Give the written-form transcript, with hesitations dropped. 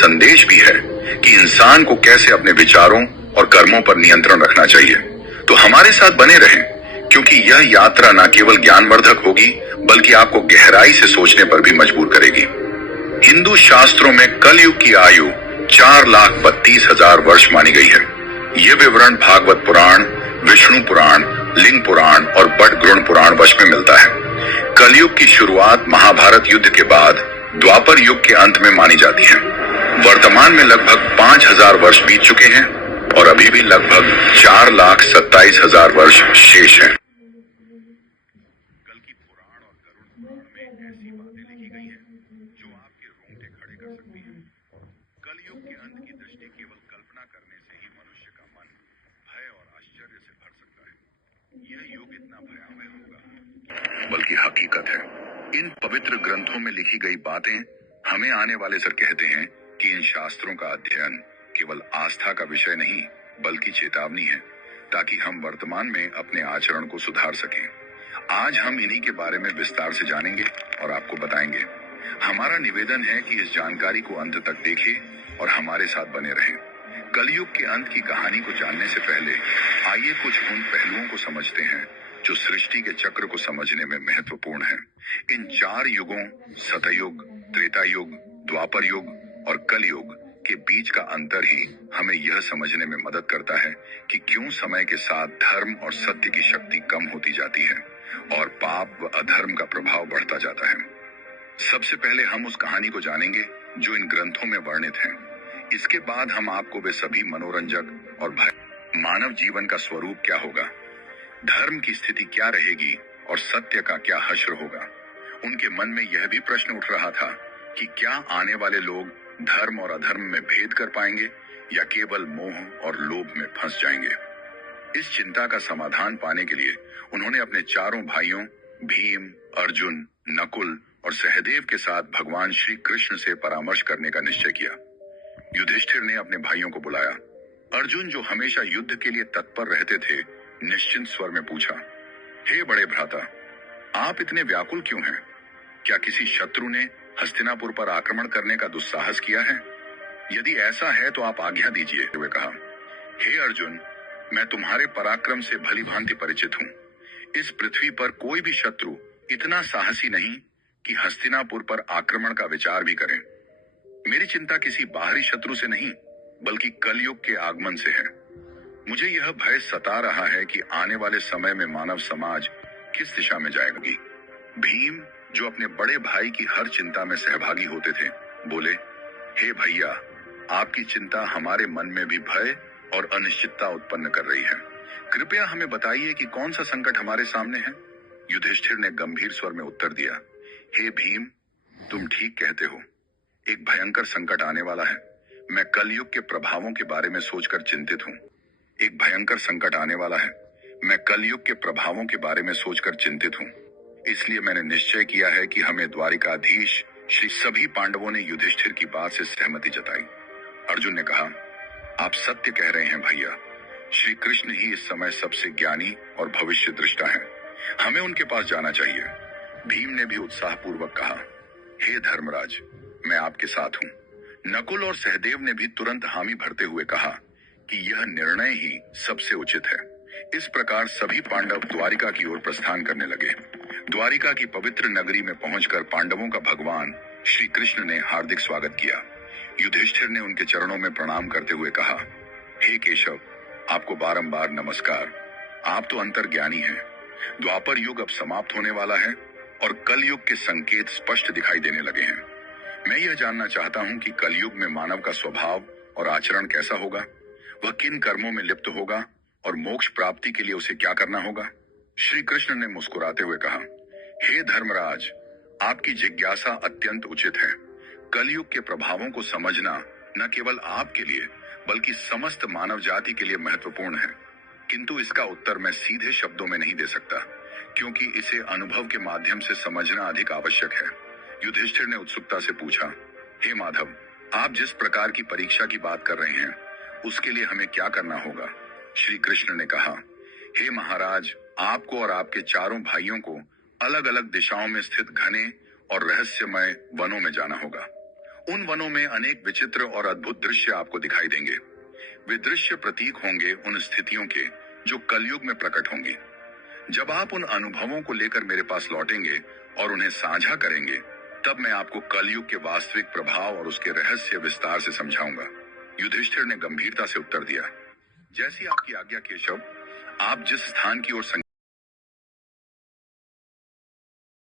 संदेश भी है कि इंसान को कैसे अपने विचारों और कर्मों पर नियंत्रण रखना चाहिए। तो हमारे साथ बने रहें, क्योंकि यह यात्रा न केवल ज्ञानवर्धक होगी बल्कि आपको गहराई से सोचने पर भी मजबूर करेगी। हिंदू शास्त्रों में कलयुग की आयु 4,32,000 वर्ष मानी गई है। ये विवरण भागवत पुराण, विष्णु पुराण, लिंग पुराण और बटगृण पुराण वश में मिलता है। कलयुग की शुरुआत महाभारत युद्ध के बाद द्वापर युग के अंत में मानी जाती है। वर्तमान में लगभग 5,000 वर्ष बीत चुके हैं और अभी भी लगभग 4,27,000 वर्ष शेष हैं। कल की पुराण और गरुड़ पुराण में ऐसी बातें लिखी गई हैं जो आपके रोंगटे खड़े कर सकती हैं। कलयुग के अंत की दृष्टि केवल कल्पना करने से ही मनुष्य का मन भय और आश्चर्य से भर सकता है। यह युग इतना भयावह होगा बल्कि हकीकत है। इन पवित्र ग्रंथों में लिखी गई बातें हमें आने वाले सर कहते हैं कि इन शास्त्रों का अध्ययन केवल आस्था का विषय नहीं बल्कि चेतावनी है, ताकि हम वर्तमान में अपने आचरण को सुधार सकें। आज हम इन्हीं के बारे में विस्तार से जानेंगे और आपको बताएंगे। हमारा निवेदन है कि इस जानकारी को अंत तक देखें और हमारे साथ बने रहें। कलयुग के अंत की कहानी को जानने से पहले आइए कुछ उन पहलुओं को समझते हैं जो सृष्टि के चक्र को समझने में महत्वपूर्ण है। इन 4 युगों सतयुग, त्रेता युग, द्वापर युग और कलयुग के बीच का अंतर ही हमें यह समझने में मदद करता है कि क्यों समय के साथ धर्म और सत्य की शक्ति कम होती जाती है और पाप व अधर्म का प्रभाव बढ़ता जाता है। सबसे पहले हम उस कहानी को जानेंगे जो इन ग्रंथों में वर्णित है। इसके बाद हम आपको वे सभी मनोरंजक और भय मानव जीवन का स्वरूप क्या होगा, धर्म की स्थिति क्या रहेगी और सत्य का क्या हश्र होगा। उनके मन में यह भी प्रश्न उठ रहा था कि क्या आने वाले लोग धर्म और अधर्म में भेद कर पाएंगे या केवल मोह और लोभ में फंस जाएंगे। इस चिंता का समाधान पाने के लिए उन्होंने अपने चारों भाइयों भीम, अर्जुन, नकुल और सहदेव के साथ भगवान श्री कृष्ण से परामर्श करने का निश्चय किया। युधिष्ठिर ने अपने भाइयों को बुलाया। अर्जुन, जो हमेशा युद्ध के लिए तत्पर रहते थे, निश्चिंत स्वर में पूछा, हे बड़े भ्राता, आप इतने व्याकुल क्यों हैं? क्या किसी शत्रु ने हस्तिनापुर पर आक्रमण करने का दुस्साहस किया है? यदि ऐसा है तो आप आज्ञा दीजिए। वे कहा, हे अर्जुन, मैं तुम्हारे पराक्रम से भली भांति परिचित हूँ। इस पृथ्वी पर कोई भी शत्रु इतना साहसी नहीं कि हस्तिनापुर पर आक्रमण का विचार भी करे। मेरी चिंता किसी बाहरी शत्रु से नहीं बल्कि कलयुग के आगमन से है। मुझे यह भय सता रहा है कि आने वाले समय में मानव समाज किस दिशा में जाएगी। भीम, जो अपने बड़े भाई की हर चिंता में सहभागी होते थे, बोले, हे भैया, आपकी चिंता हमारे मन में भी भय और अनिश्चितता उत्पन्न कर रही है। कृपया हमें बताइए कि कौन सा संकट हमारे सामने है। युधिष्ठिर ने गंभीर स्वर में उत्तर दिया, हे भीम, तुम ठीक कहते हो। एक भयंकर संकट आने वाला है। मैं कलयुग के प्रभावों के बारे में सोचकर चिंतित हूँ। एक भयंकर संकट आने वाला है। मैं कलयुग के प्रभावों के बारे में सोचकर चिंतित हूँ। इसलिए मैंने निश्चय किया है कि हमें द्वारिकाधीश श्री सभी पांडवों ने युधिष्ठिर की बात से सहमति जताई। अर्जुन ने कहा, आप सत्य कह रहे हैं भैया। श्री कृष्ण ही इस समय सबसे ज्ञानी और भविष्य दृष्टा है। हमें उनके पास जाना चाहिए। भीम ने भी उत्साहपूर्वक कहा, हे धर्मराज, मैं आपके साथ हूँ। नकुल और सहदेव ने भी तुरंत हामी भरते हुए कहा कि यह निर्णय ही सबसे उचित है। इस प्रकार सभी पांडव द्वारिका की ओर प्रस्थान करने लगे। द्वारिका की पवित्र नगरी में पहुंचकर पांडवों का भगवान श्री कृष्ण ने हार्दिक स्वागत किया। युधिष्ठिर ने उनके चरणों में प्रणाम करते हुए कहा, हे केशव, आपको बारंबार नमस्कार। आप तो अंतर्ज्ञानी हैं। द्वापर युग अब समाप्त होने वाला है और कलयुग के संकेत स्पष्ट दिखाई देने लगे हैं। मैं यह जानना चाहता हूं कि कलयुग में मानव का स्वभाव और आचरण कैसा होगा, वह किन कर्मों में लिप्त होगा और मोक्ष प्राप्ति के लिए उसे क्या करना होगा। श्री कृष्ण ने मुस्कुराते हुए कहा, हे धर्मराज, आपकी जिज्ञासा अत्यंत उचित है। कलयुग के प्रभावों को समझना न केवल आपके लिए बल्कि समस्त मानव जाति के लिए महत्वपूर्ण है, किंतु इसका उत्तर मैं सीधे शब्दों में नहीं दे सकता, क्योंकि इसे अनुभव के माध्यम से समझना अधिक आवश्यक है। युधिष्ठिर ने उत्सुकता से पूछा, हे माधव, आप जिस प्रकार की परीक्षा की बात कर रहे हैं उसके लिए हमें क्या करना होगा। श्री कृष्ण ने कहा, हे महाराज, आपको और आपके चारों भाइयों को अलग अलग दिशाओं में स्थित घने और रहस्यमय वनों में जाना होगा। उन वनों में अनेक विचित्र और अद्भुत दृश्य आपको दिखाई देंगे। वे दृश्य प्रतीक होंगे उन स्थितियों के जो कलयुग में प्रकट होंगी। जब आप उन अनुभवों को लेकर मेरे पास लौटेंगे और उन्हें साझा करेंगे, तब मैं आपको कलयुग के वास्तविक प्रभाव और उसके रहस्य विस्तार से समझाऊंगा। युधिष्ठिर ने गंभीरता से उत्तर दिया, जैसी आपकी आज्ञा केशव। आप जिस स्थान की ओर